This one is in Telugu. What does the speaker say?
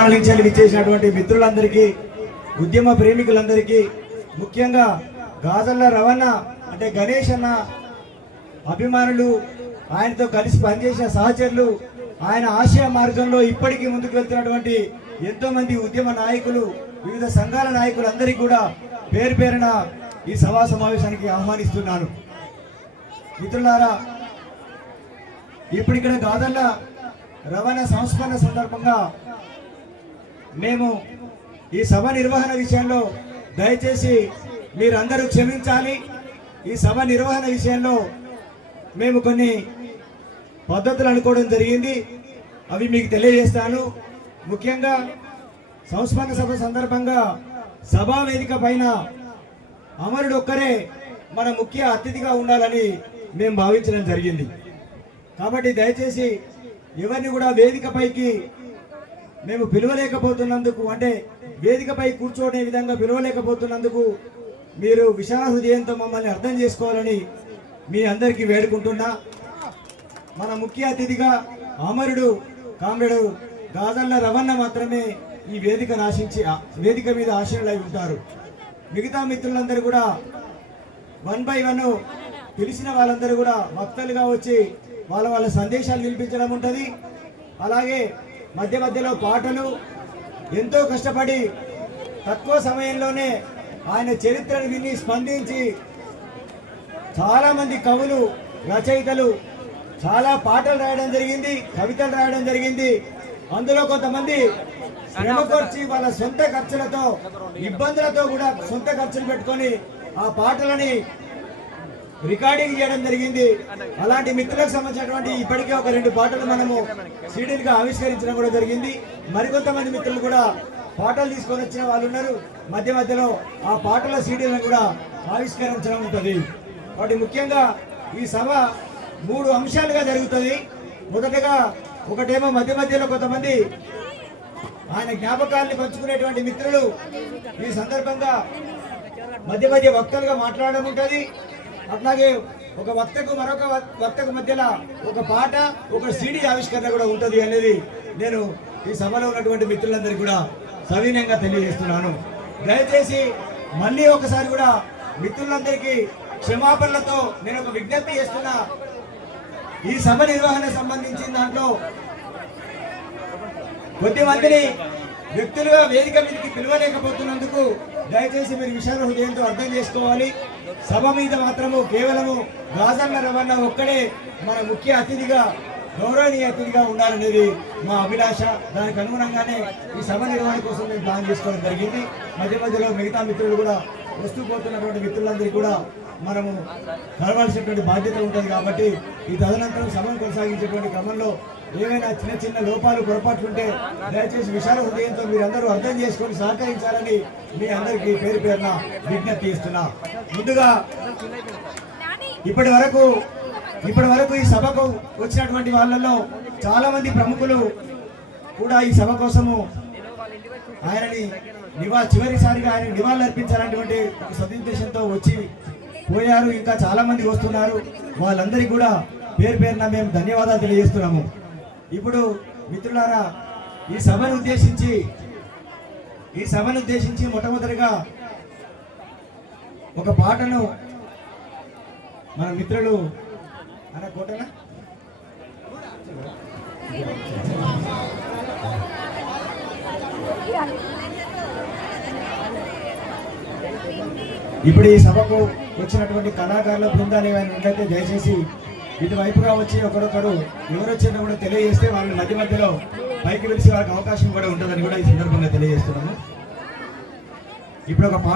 ప్రాంతాల నుంచి విచ్చేసినటువంటి మిత్రులందరికీ ఉద్యమ ప్రేమికులందరికీ ముఖ్యంగా గాజల్ల రవణ అంటే గణేష్ అన్న అభిమానులు ఆయనతో కలిసి పనిచేసిన సహచరులు ఆయన ఆశయ మార్గంలో ఇప్పటికీ ముందుకు వెళ్తున్నటువంటి ఎంతోమంది ఉద్యమ నాయకులు వివిధ సంఘాల నాయకులు అందరికీ కూడా పేరు పేరున ఈ సభా సమావేశానికి ఆహ్వానిస్తున్నాను. మిత్రులారా ఇప్పుడు ఇక్కడ గాదల్ల రవాణా సంస్మరణ సందర్భంగా మేము ఈ సభ నిర్వహణ విషయంలో దయచేసి మీరందరూ క్షమించాలి. ఈ సభ నిర్వహణ విషయంలో మేము కొన్ని పద్ధతులు అనుకోవడం జరిగింది. అవి మీకు తెలియజేస్తాను. ముఖ్యంగా సంస్మరణ సభ సందర్భంగా సభా వేదిక పైన అమరుడు ఒక్కరే మన ముఖ్య అతిథిగా ఉండాలని మేము భావించడం జరిగింది. కాబట్టి దయచేసి ఎవరిని కూడా వేదికపైకి మేము పిలవలేకపోతున్నందుకు అంటే వేదికపై కూర్చోనే విధంగా పిలవలేకపోతున్నందుకు మీరు విశాల హృదయంతో మమ్మల్ని అర్థం చేసుకోవాలని మీ అందరికీ వేడుకుంటున్నా. మన ముఖ్య అతిథిగా అమరుడు కామ్రేడు గాజల్ల రవణ మాత్రమే ఈ వేదిక ఆశించి వేదిక మీద ఆశీనులై ఉంటారు. మిగతా మిత్రులందరూ కూడా వన్ బై వన్ పిలిచిన వాళ్ళందరూ కూడా వక్తలుగా వచ్చి వాళ్ళ వాళ్ళ సందేశాలు వినిపించడం ఉంటుంది. అలాగే మధ్య మధ్యలో పాటలు ఎంతో కష్టపడి తక్కువ సమయంలోనే ఆయన చరిత్రను విని స్పందించి చాలామంది కవులు రచయితలు చాలా పాటలు రాయడం జరిగింది కవితలు రాయడం జరిగింది. అందులో కొంతమంది శ్రమకొచ్చి వాళ్ళ సొంత ఖర్చులతో ఇబ్బందులతో కూడా సొంత ఖర్చులు పెట్టుకొని ఆ పాటలని రికార్డింగ్ చేయడం జరిగింది. అలాంటి మిత్రులకు సంబంధించినటువంటి ఇప్పటికే ఒక రెండు పాటలు మనము సీడీలుగా ఆవిష్కరించడం కూడా జరిగింది. మరికొంతమంది మిత్రులు కూడా పాటలు తీసుకొని వచ్చిన వాళ్ళు ఉన్నారు. మధ్య మధ్యలో ఆ పాటల సీడీలను కూడా ఆవిష్కరించడం ఉంటుంది. కాబట్టి ముఖ్యంగా ఈ సభ మూడు అంశాలుగా జరుగుతుంది. మొదటగా ఒకటేమో మధ్య మధ్యలో కొంతమంది ఆయన జ్ఞాపకాల్ని పంచుకునేటువంటి మిత్రులు ఈ సందర్భంగా మధ్య మధ్య వక్తలుగా మాట్లాడడం ఉంటుంది. అట్లాగే ఒక వక్తకు మరొక వక్తకు మధ్యలో ఒక పాట ఒక సీడీ ఆవిష్కరణ కూడా ఉంటుంది అనేది నేను ఈ సభలో ఉన్నటువంటి మిత్రులందరికీ కూడా సవినయంగా తెలియజేస్తున్నాను. దయచేసి మళ్ళీ ఒకసారి కూడా మిత్రులందరికీ క్షమాపణలతో నేను ఒక విజ్ఞప్తి చేస్తున్నా. ఈ సభ నిర్వహణ సంబంధించిన దాంట్లో కొద్ది మందిని వ్యక్తులుగా వేదిక మీదకి పిలవలేకపోతున్నందుకు దయచేసి మీరు విశాల హృదయంతో అర్థం చేసుకోవాలి. సభ మీద మాత్రము కేవలము రాజన్న రమణ ఒక్కడే మన ముఖ్య అతిథిగా గౌరవనీయ అతిథిగా ఉండాలనేది మా అభిలాష. దానికి అనుగుణంగానే ఈ సభ నిర్వహణ కోసం మేము ప్లాన్ చేసుకోవడం జరిగింది. మధ్య మధ్యలో మిగతా మిత్రులు కూడా వస్తూ పోతున్నటువంటి మిత్రులందరికీ కూడా మనము కలవాల్సినటువంటి బాధ్యత ఉంటుంది కాబట్టి ఈ తదనంతరం సభను కొనసాగించేటువంటి క్రమంలో ఏవైనా చిన్న చిన్న లోపాలు పొరపాట్లు ఉంటే దయచేసి విశాల హృదయంతో మీరందరూ అర్థం చేసుకొని సహకరించాలని మీ అందరికీ పేరు పేరున విజ్ఞప్తి ఇస్తున్నా ముందుగా ఇప్పటి వరకు ఇప్పటి వరకు ఈ సభకు వచ్చినటువంటి వాళ్ళలో చాలా మంది ప్రముఖులు కూడా ఈ సభ కోసము ఆయనని నివా చివరిసారిగా ఆయన నివాళులు అర్పించాలన్నటువంటి ఒక సదుద్దేశంతో వచ్చి పోయారు. ఇంకా చాలా మంది వస్తున్నారు. వాళ్ళందరికీ కూడా పేరు పేరున మేము ధన్యవాదాలు తెలియజేస్తున్నాము. ఇప్పుడు మిత్రులారా ఈ సభను ఉద్దేశించి ఈ సభను ఉద్దేశించి మొట్టమొదటిగా ఒక పాటను మన మిత్రులు అన్న కోటనా? ఇప్పుడు ఈ సభకు వచ్చినటువంటి కళాకారుల బృందాలు ఏమైనా ఉంటే దయచేసి ఇటువైపుగా వచ్చి ఒకరొకరు ఎవరు కూడా తెలియజేస్తే వాళ్ళని మధ్య మధ్యలో పైకి పిలిచి వాళ్ళకి అవకాశం కూడా ఉంటుందని కూడా ఈ సందర్భంగా తెలియజేస్తున్నాము ఇప్పుడు ఒక